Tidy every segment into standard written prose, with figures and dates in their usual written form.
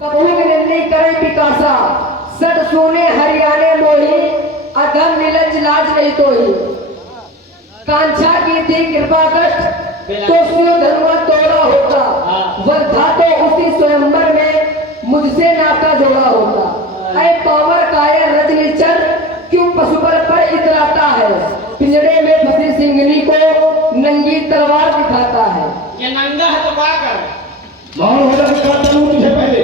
कबूल निंदी करे पिकासा सट सोने हरियाणे मोही अधम नीलज लाज नहीं तो ही कांछा की थी कृपा कष्ट तो शिव धर्म तोड़ा होता वह था तो उसी स्वयंवर में मुझसे नाता जोड़ा होता। ऐ पावर कायर रजनीचर क्यों पशु पर इतराता है पिंजड़े में फंसी सिंगनी को नंगी तलवार दिखाता है। ये नंगा है तो क्या कर मौन हो जा दिखाता हूँ तुझे पहले।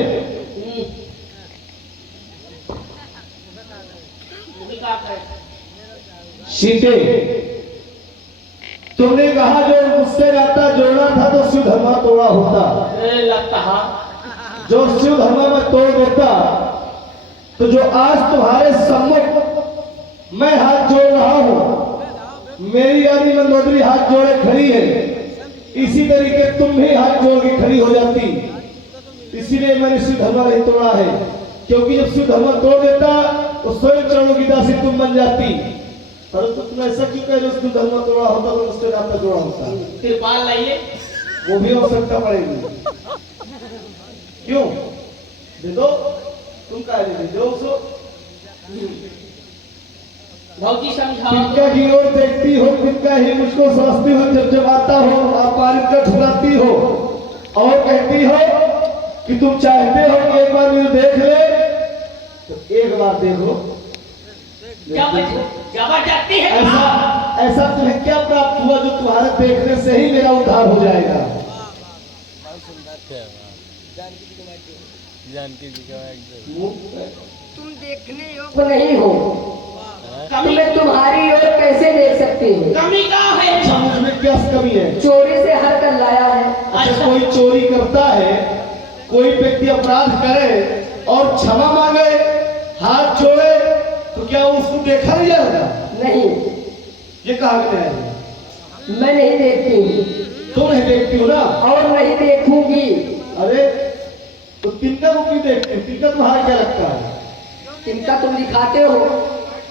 सीते तुमने कहा जो मुझसे नाता जोड़ना था तो शिव धर्मा तोड़ा होता। लगता जो शिव धर्मा में तोड़ देता तो जो आज तुम्हारे सम्मुख मैं हाथ जोड़ रहा हूं, मेरी यानी मंदोदरी हाथ जोड़े खड़ी है, इसी तरीके तुम भी हाथ जोड़ के खड़ी हो जाती। इसीलिए मैंने शिव धर्मा नहीं तोड़ा है, क्योंकि जब शिव धर्मा तोड़ देता तो स्वयं चरणों की दासी तुम बन जाती। परंतु तुम ऐसा क्यों कह रहे हो? शिव धर्मा तोड़ा होता तो उसके नाता जोड़ा होता। तिरपाल लाइए, वो भी आवश्यकता पड़ेगी। क्यों दे दो, तुम कह रहे दे उसको। भौजी समझाओ। तिनका की ओर देखती हो, तिनका ही मुझको समझती हो, जब जब आता हो अपमानित कर ठुकराती हो और कहती हो कि तुम चाहते हो कि एक बार मुझे देख ले, तो एक बार देखो। जबरदस्ती है। ऐसा तुम्हें क्या प्राप्त हुआ जो तुम्हारे देखने से ही मेरा उद्धार हो जाएगा? तुम देखने योग्य नहीं हो, तुम्हें तुम्हारी ओर कैसे देख सकती हूँ? कमी कहाँ है? अच्छा, मुझ में क्या कमी है? चोरी से हर कर लाया है। अच्छा, कोई चोरी करता है, कोई व्यक्ति अपराध करे और क्षमा मांगे, हाथ जोड़े, तो क्या उसको देखा नहीं जाएगा? नहीं, ये कहा गया है। मैं नहीं देखती हूँ। तुम नहीं देखती हो ना? और नहीं देखूंगी। अरे तो तिनका को क्यों देखती हो? तिनका तुम्हारा क्या लगता है? तिनका तुम दिखाते हो,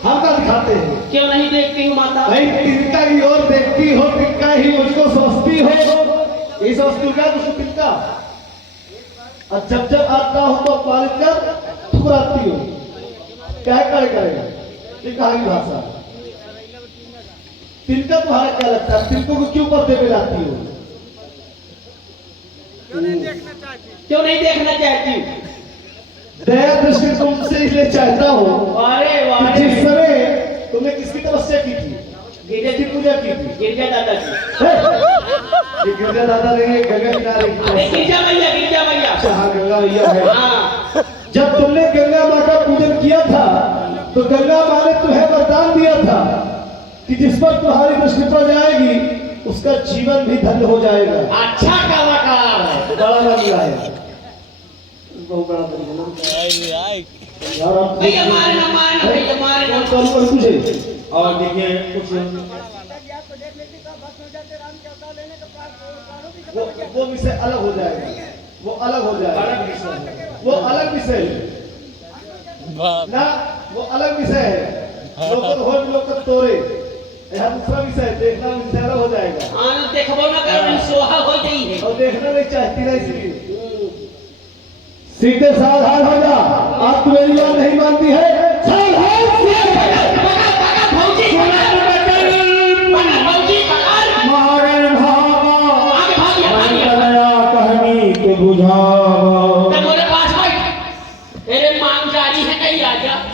हम क्या दिखाते हैं? क्यों नहीं देखती हूँ माता? भाई तिनका की ओर देखती हो, तिनका ही मुझको समझती हो, यही समझती क्या तुझको तिनका? और जब जब आता हो तो पालित कर ठुकराती हो, क्या करेगा? ये कहा की भाषा। तिनका तुम्हारा क्या लगता है? तिनको को क्यों पर्दे पे लाती हो? क्यों नहीं देखना चाहती? दया दृष्टि तुमसे इसलिए चाहता हूँ अरे जिस समय तुमने किसकी तपस्या की थी, गिरजा की पूजा की थी। गिरजा दादा की। ये गिरजा दादा नहीं है, गंगा किनारे की तपस्या। गिरजा मैया, गिरजा मैया। अच्छा हाँ, गंगा मैया है। हाँ। जब तुमने गंगा माँ का पूजन किया था तो गंगा माँ ने तुम्हें वरदान दिया था कि जिस पर तुम्हारी दृष्टि पड़ जाएगी उसका जीवन भी धन्य हो जाएगा। अच्छा कलाकार है। बड़ा बन गया है, बहुत बड़ा बन गया यार। आप भैया मारना मारना, भैया मारना। कौन कौन तुझे? और देखिए कुछ वो विषय अलग हो जाएगा, वो अलग हो जाएगा, वो अलग विषय ना, वो अलग विषय है। लोग तोरे यहाँ दूसरा विषय, देखना विषय अलग हो जाएगा। हाँ, देखबो ना कर सोहा हो गई है। और देखना नहीं चाहती ना, इसलिए सीधे सावधान हो जा। आप तो मेरी बात नहीं मानती है,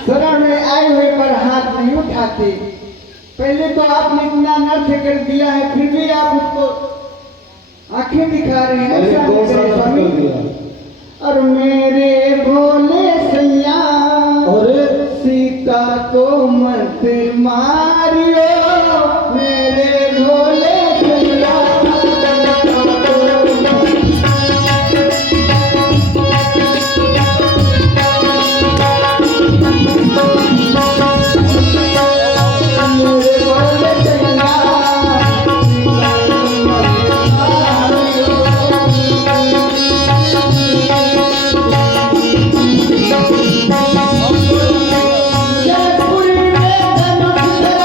शरण में आए हुए पर हाथ नहीं उठाते। पहले तो आपने इतना नर्थ कर दिया है, फिर भी आप उसको आंखें दिखा रहे हैं। और मेरे भोले सैया सीता को मत मारियो, मेरे भोले सैया। जयपुर में धनुष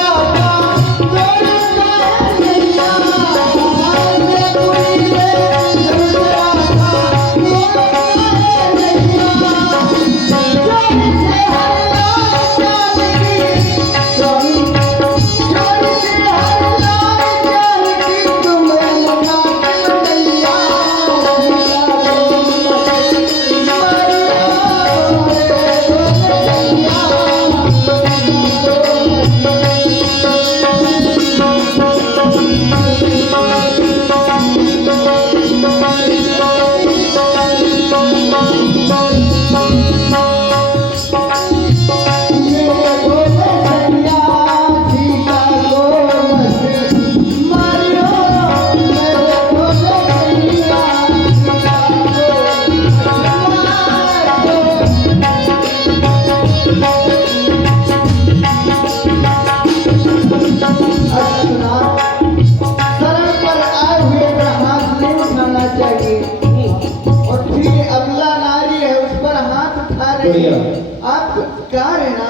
रहिए। बढ़िया। आप कहाँ है ना?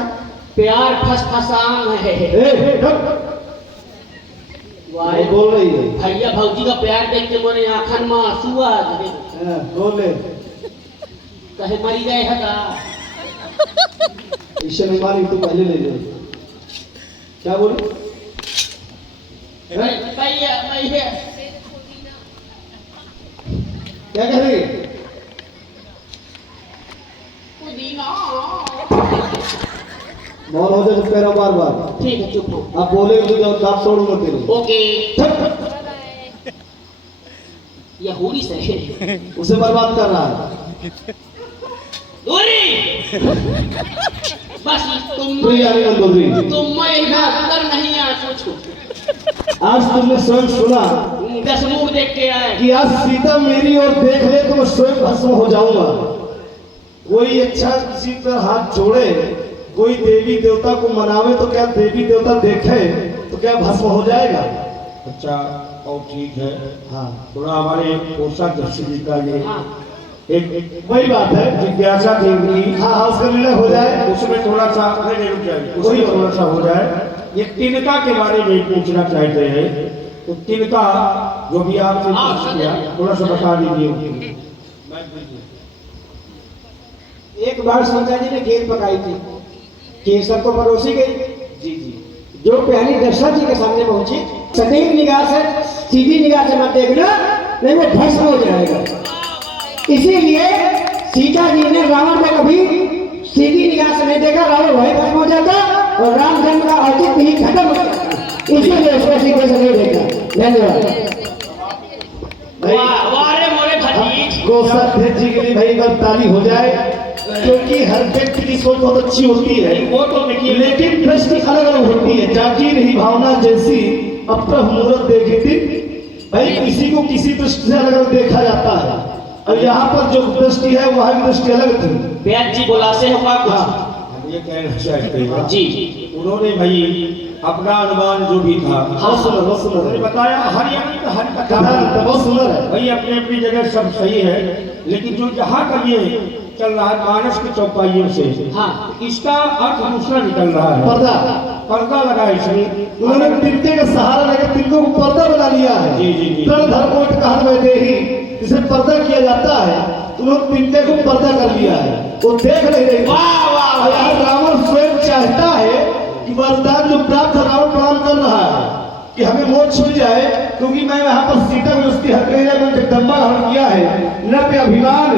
प्यार फसफसांग है। वो बोल रही है। भैया भौजी का प्यार देख के मोरे आंखन में आंसू आ गए। बोले कहे मरी गए हगा। ईश्वर बीमारी तू पहले ले ले। क्या बोली? भैया भैया क्या कह रही? मौन हो जाए तो पैरों बार बार। ठीक है चुप हो। आप बोले तो दांत तोड़ूंगा तेरे। ओके। यह होरी से है। उसे बर्बाद कर रहा है। दूरी। बस प्रिया नंदोदरी, तुम मैं अंदर नहीं आ कुछ। आज तुमने स्वयं सुना 10 मुंह देख के आए। कि आज सीता मेरी ओर देख ले तो मैं स्वयं भस्म हो जाऊंगा। कोई अच्छा किसी पर हाथ जोड़े, कोई देवी देवता को मनावे तो क्या देवी देवता देखे तो क्या भस्म हो जाएगा? अच्छा और ठीक है। हाँ, थोड़ा हमारे पोषक दृष्टि का ये हाँ। एक वही बात है। जिज्ञासा थी उनकी, हाँ हाँ, उसका निर्णय हो जाए। उसमें थोड़ा सा नहीं रुक जाए, उसमें थोड़ा सा हो जाए। ये तिनका के बारे में पूछना चाहते हैं, तो तिनका जो भी आपसे पूछ किया थोड़ा सा बता दीजिए। एक बार सीता जी ने खीर पकाई थी, खीर सबको परोसी गई। जी जी। जो पहली दशरथ जी के सामने पहुंची, सटीक निगाह से, सीधी निगाह से मत देखना, नहीं वो भस्म हो जाएगा। इसीलिए सीता जी ने रावण को कभी सीधी निगाह से नहीं देखा, रावण वही भस्म हो जाता और रामचंद्र का औचित्य ही खत्म हो जाता। इसीलिए उसको सीधे से नहीं देखा। धन्यवाद। वाह रे मोरे भतीज। गोसाध्य जी के लिए भाई एक बार ताली हो जाए, क्योंकि हर व्यक्ति की सोच बहुत अच्छी होती है, वो तो देखिए, लेकिन दृष्टि अलग अलग होती है। जाकी रही भावना जैसी अप्रह मुहूर्त देखी थी। भाई किसी को किसी दृष्टि से अलग अलग देखा जाता है, और यहाँ पर जो दृष्टि है वहाँ की दृष्टि अलग थी। ब्याज जी बोला से होगा कुछ। हम ये कहना चाहते हैं जी उन्होंने भाई अपना अनुमान जो भी था बहुत सुंदर, बहुत उन्होंने सुंदर बताया। हर कथा बहुत सुंदर है। भाई अपनी अपनी जगह सब सही है, लेकिन जो यहाँ का ये चल रहा है मानस की चौपाइयों से, हाँ। इसका अर्थ दूसरा निकल रहा है। पर्दा, पर्दा लगा है इसमें। उन्होंने तिनके का सहारा लेकर तिनकों को पर्दा बना लिया है। जी, जी, जी। तन धर्मोट कहन वैदे ही जिसे पर्दा किया जाता है, उन्होंने तिनके को पर्दा कर लिया है। वो देख नहीं रही। वाह वाह और यहाँ रावण स्वयं चाहता है कि वरदान जो प्राप्त रावण प्रणाम कर रहा है कि हमें मोक्ष मिल जाए, क्योंकि मैं यहाँ पर सीता को उसकी हक नहीं है, जगदम्बा हरण किया है। नव्य अभिमान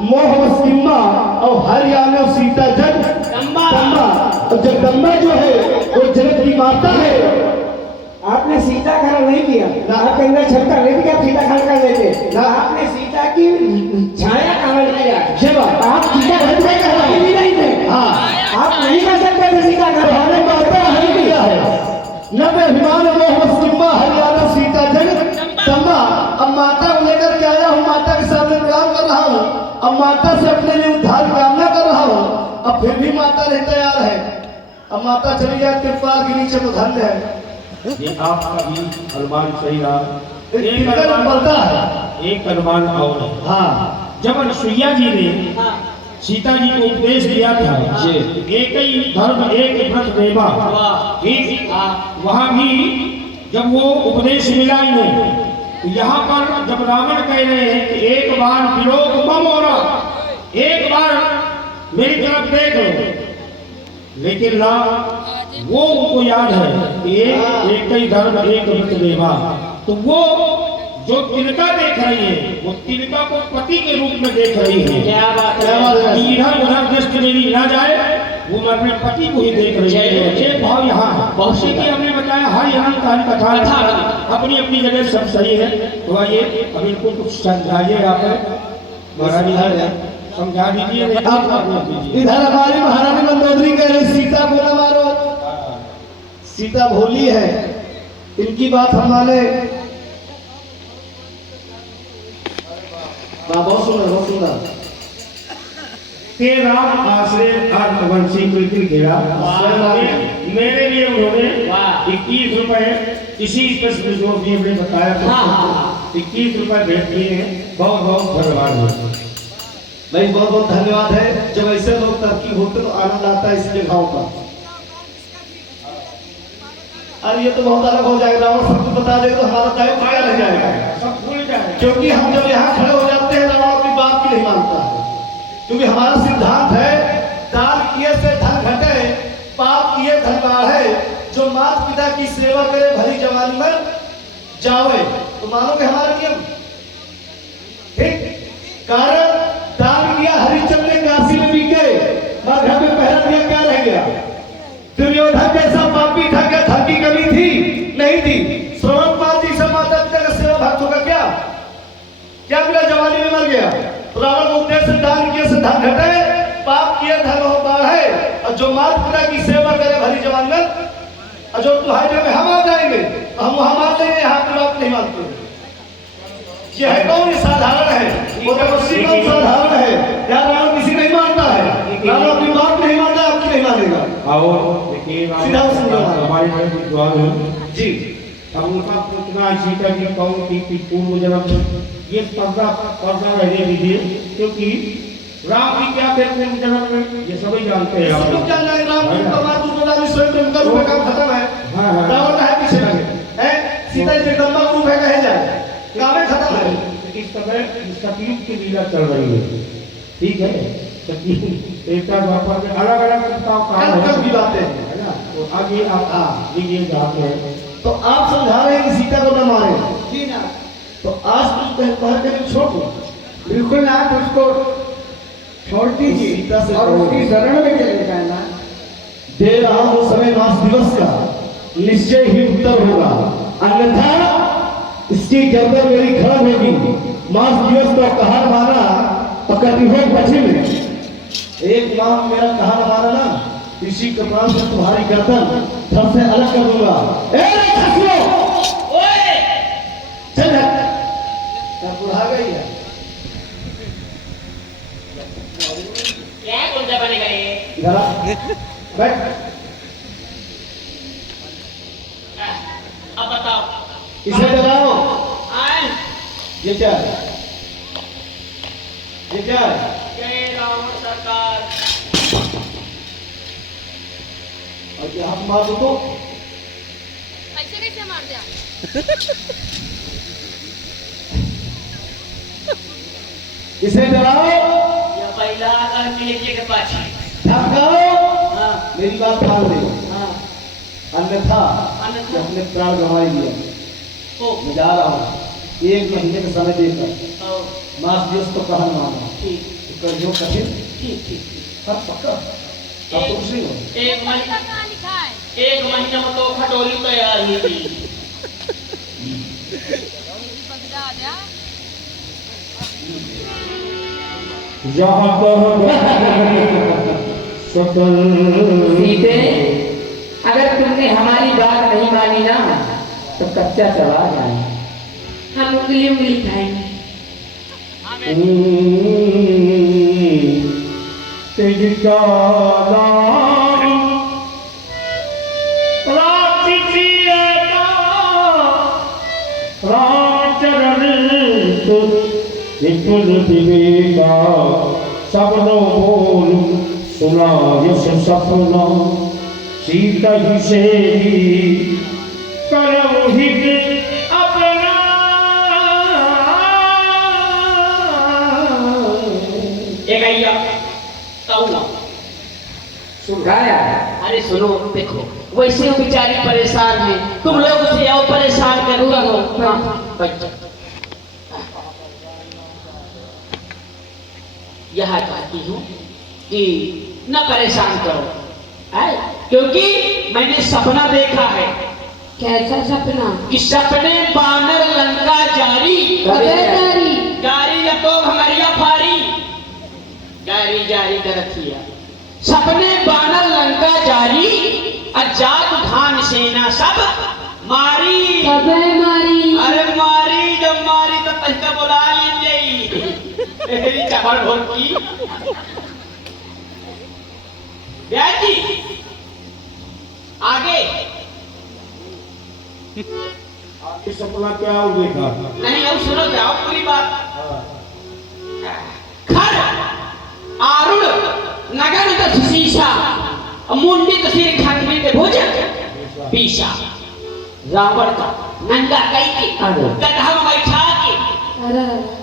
मोह सिम्मा और हरियाणा सीता जगदम्बा। और जगदम्बा जो है वो जगत की माता है। आपने सीता खड़ा नहीं किया, आपके अंदर क्षमता नहीं थी कि आप सीता खड़ा कर लेते ना। आपने सीता की छाया खड़ा किया। जब आप सीता घर में खड़ा ही नहीं थे। हाँ, आप नहीं कर सकते थे सीता घर। हमारे माता हरि किया है। नव्य अभिमान मोह सिम्मा हरियाणा सीता जगदम्बा। अब माता को लेकर के आया हूँ, माता के सामने प्रणाम कर रहा हूँ, अब माता से अपने लिए उद्धार की कामना कर रहा हूँ। अब फिर भी माता नहीं तैयार है। अब माता चली जाए कृपाल के नीचे तो धन्य है। ये आपका भी अनुमान सही रहा। एक पर्दा है। एक अनुमान और है। हाँ जब अनुसुईया जी ने हाँ। सीता जी को उपदेश दिया था, जी। एक ही धर्म एक व्रत देवा, वाह। ठीक, वहाँ भी जब वो उपदेश मिला इन्हें, तो यहाँ पर जब रावण कह रहे हैं कि एक बार विरोध मम हो रहा, एक बार मेरी तरफ देख लो, लेकिन ना वो उनको याद है कि एक ही धर्म एक व्रत देवा। तो वो जो तिनका देख रही है वो तिनका को पति के रूप में देख रही है। क्या बात क्या बात है। है। कि इधर उधर दृष्टि मेरी ना जाए, वो मैं अपने पति को ही देख रही है। ये भाव यहाँ है। बहुत उसी की हमने बताया हर यहाँ कथा कथा अपनी अपनी जगह सब सही है। तो आइए अब इनको कुछ समझाइए आप महारानी है, समझा दीजिए। इधर हमारी महारानी मंदोदरी कह रही सीता को न मारो, सीता भोली है, इनकी बात हम माने। बहुत सुंदर, बहुत सुंदर। के राम आश्रय आत्मवंशी कृति घेरा। मेरे लिए उन्होंने 21 रुपए इसी प्रश्न जो भी हमने बताया था, हाँ, हाँ। 21 रुपए भेंट किए हैं। बहुत बहुत धन्यवाद भाई बहुत बहुत धन्यवाद है। जब ऐसे लोग घूमते तो आनंद आता है इस जगहों पर। और ये तो बहुत अलग हो जाएगा, रावण सब कुछ बता देगा तो हमारा दायित्व क्या रह जाएगा, सब भूल जाए। क्योंकि हम जब यहाँ खड़े हो जाते हैं रावण अपनी बात की नहीं मानता है। क्योंकि हमारा सिद्धांत है दान किए से धन घटे, पाप किए धन बढ़े, जो माता पिता की सेवा करे भली जवानी में जावे। तो मानोगे हमारा नियम, ठीक? कारण दान किया हरिश्चंद्र ने काशी में बीके, मगर घर में पहरा दिया, क्या रह गया? दुर्योधन जैसा पापी था, क्या धन की कमी थी? नहीं थी। श्रवण पाल जी से माता पिता का सेवा भक्त होगा क्या? क्या मिला? जवानी में मर गया। रावण को उपदेश दान किए से धन घटे, पाप किए धन हो बढ़े, और जो माता पिता की सेवा करे भली जवानी में, और जो तुम्हारे में हम आ जाएंगे तो हम वहां मान लेंगे, यहाँ की बात नहीं मानते। ये है कौन? साधारण है, वो तपस्वी कौन साधारण है? या रावण किसी नहीं मानता है, रावण अपनी बात नहीं मानता, आपकी नहीं मानेगा। और देखिए सीधा समझो। हमारे घर में विद्वान है जी, अब उनका पूछना सीता जी कौन थी कि पूर्व जन्म में ये पर्दा रहने दीजिए, क्योंकि राम जी क्या थे पूर्व जन्म में ये सभी जानते हैं। सब लोग जान रहे हैं राम को मार दूंगा, स्वयं उनका रूप है, काम खत्म है। हाँ। रावण का है पीछे लगे हैं, सीता जी जगदम्बा का रूप है, कहे जाए काम खत्म है। इस समय सतयुग की लीला चल रही है, ठीक है? सतयुग एक द्वापर में अलग अलग अलग भी बातें हैं, है ना? तो आगे आप लीजिए जाते हैं। तो आप समझा रहे हैं कि सीता को न मारे जी ना, तो आज कुछ कह के छोड़ दो। बिल्कुल ना, तो उसको छोड़ दीजिए सीता से और उसकी शरण में चले जाना। दे रहा हूं समय मास दिवस का, निश्चय ही उत्तर होगा, अन्यथा इसकी गर्दन मेरी खराब होगी। मास दिवस का कहा माना और कटिभोग पश्चिम में एक माह मेरा कहा माना ना, इसी कपाल से तुम्हारी गर्दन धड़ से अलग कर दूंगा। चल बुढ़ा गई है, क्या गुंडा बनेगा ये? इधर आ, बैठ। अब बताओ। इसे डराओ। आए ये क्या है? ये क्या है? जय रावण सरकार। और क्या हाथ मार दो तो ऐसे कैसे मार दिया? इसे डराओ, ये पहला अगर मिलेंगे के पाछे। धमकाओ, हाँ मेरी बात मान ले, हाँ अन्यथा अन्यथा? कि अपने प्राण गंवाई दिए। ओ मैं जा रहा हूँ, 1 महीने का समय देकर ओ मास दिवस तो कहन मानो, ठीक कर जो कठिन ठीक ठीक। हर पक्का। अब तो कुछ नहीं हो। एक पैसा महीना कहाँ लिखा है? 1 महीना में तो खटोली तैयार ही थी। बगदा दिया। यहाँ सीते, अगर तुमने हमारी बात नहीं मानी ना तो कच्चा चला जाए। हम उंगली उंगली खाएंगे। तेजिका नाम रामचरण विपुल विवेका सबनो बोल सुना यश सपना सीता ही से करम हित अपना। एक आइया ताऊला सुन गाया। अरे सुनो देखो, वैसे वो बेचारी परेशान है, तुम लोग उसे और परेशान करूंगा हो। हाँ बैठ जाओ। यह कहती हूँ कि न परेशान करो, है? क्योंकि मैंने सपना देखा है। कैसा सपना? कि सपने बानर लंका जारी कबेदारी। जारी या तो हमारिया फारी जारी जारी करथिया। सपने बानर लंका जारी, अजात धान सेना सब मारी। कबे मारी? अरे मारी, जब मारी तो तहका बुला लीजिए। तेरी चपड़ भोर की ब्याजी आगे ये सपना क्या हो देखा? नहीं, अब सुनो, जाओ पूरी बात। खर आरुण नगर तो शीशा मुंडी तो सिर खंडनी के भोजन पीसा रावण का नंगा कई के गधा में बैठा के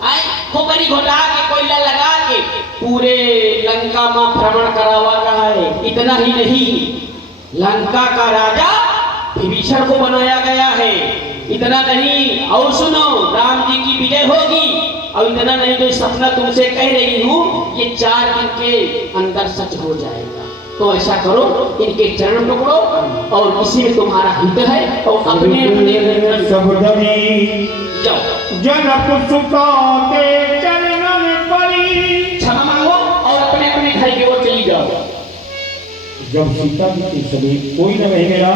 आए खोपड़ी घोटा के कोयला लगा के पूरे लंका में भ्रमण करावा रहा है। इतना ही नहीं, लंका का राजा विभीषण को बनाया गया है। इतना नहीं, और सुनो, राम जी की विजय होगी। और इतना नहीं, जो सपना तुमसे कह रही हूँ ये 4 दिन के अंदर सच हो जाएगा। तो ऐसा करो, इनके चरण पकड़ो और इसी में तुम्हारा हित है। और अपने अपने सब दबी जाओ, जनक सुता के चरणन परी। क्षमा मांगो और अपने अपने घर की ओर चली जाओ। जब सीता जी के सभी कोई न रह गया